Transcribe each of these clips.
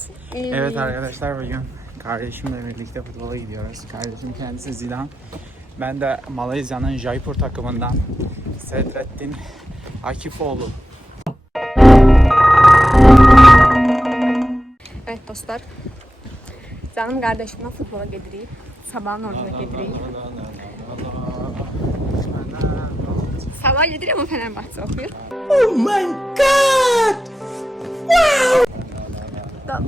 Nasılsınız? Evet arkadaşlar, bugün kardeşimle birlikte futbola gidiyoruz. Kardeşim kendisi Zidane. Ben de Malezya'nın Jaipur takımından Sedrettin Akifoğlu. Evet dostlar, canım kardeşimle futbola gedirik. Sabahın orada gedirik. Sabah gedirik ama Fenerbahçe okuyor. Oh my god! Wow! Da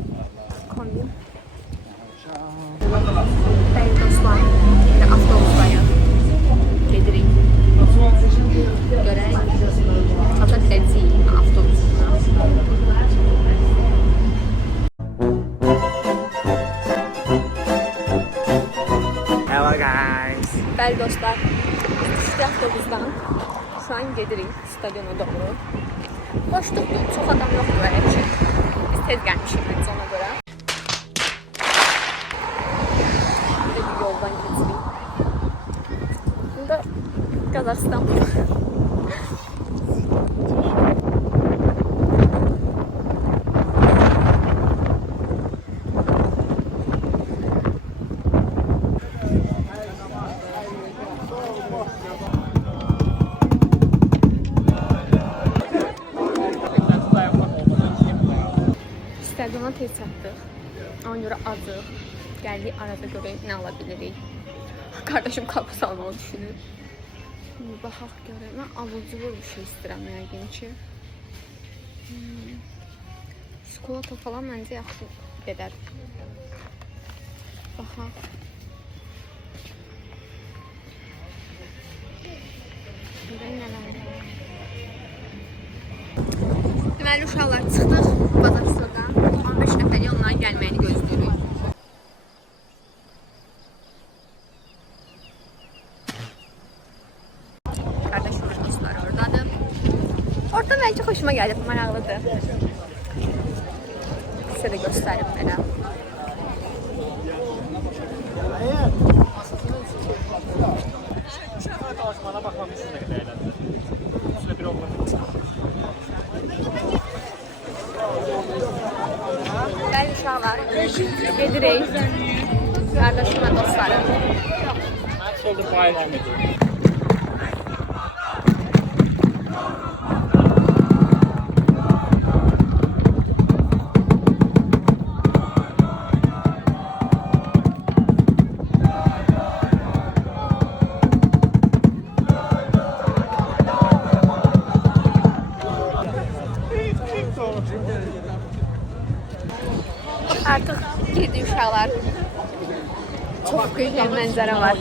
kombin. Evet dostlar, yine avtobusdayız. Gedirik. Görək. Çataq edəcəyik avtobusuna. Hello guys. Bəli dostlar, düşdük avtobusdan. Şu an gedirik stadyona doğru. Boşluqdur, çox adam yoxdur hələ ki. Biz tez gəlmişik məncə ona görə. Bir də bir yoldan keçirik. Bunda Qazaxıstan. Stadyona tez çatdıq. Ona görə acıq. Gəldik arada görək nə ala bilirik. Kardeşim karpuz almağı düşünür. Baxaq görək. Mən avuculu bir şey istəyirəm yəqin ki. Çikolata falan məncə yaxşı gedər. Baxaq. Görək nələr var. Deməli uşaqlar çıxdıq Qazaxıstandan. 15 nəfəri onların gəlməyini gözləyirik. Kardeşim ve dostlar oradadır. Orada bence hoşuma geldi, maraqlıdır. Size de göstereyim belə. Bəli uşaqlar, gedirik. Kardeşim ve dostlarım. Artık girdi uşaqlar. Çok güzel mənzərə var.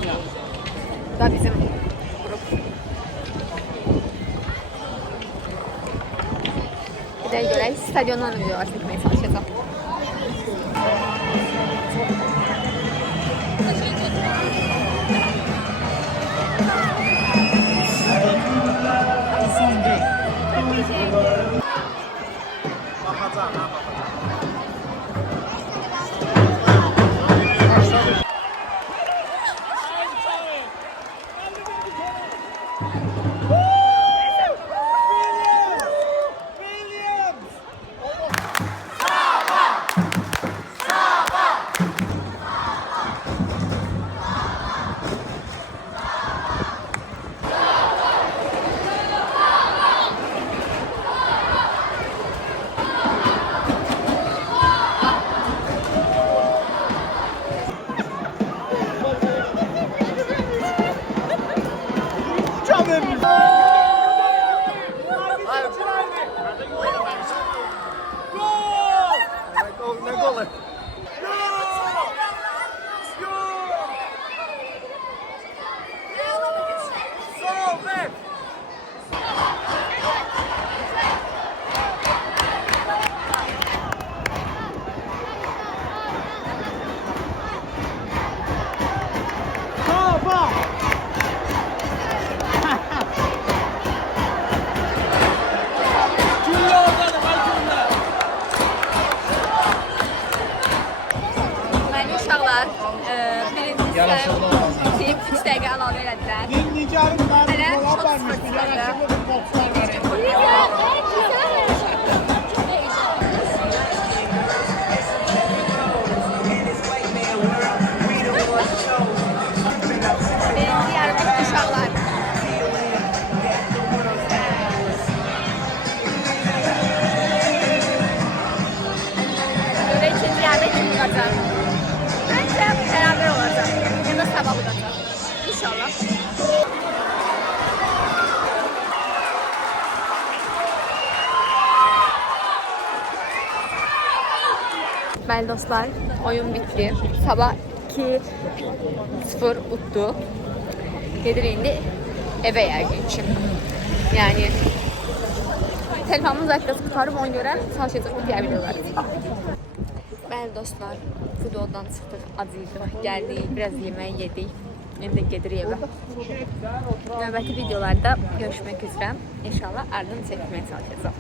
Bu da bizim grup. Bir de görək stadyondan videolar çəkməyə çalışacağım. Bəli dostlar, oyun bitti. Sabah 2-0 utdu. Gedir indi evə yəqin ki. Yəni telefonumun zatkası tutarım, ona görə çalışacaq deyə biliyorlar. Bəli dostlar, futboldan çıxdıq, acıydıq, gəldik, biraz yemək yedik. İndi gedir evə. Növbəti videolarda görüşmək üzrə. İnşallah ardını çəkməyə çalışacağım.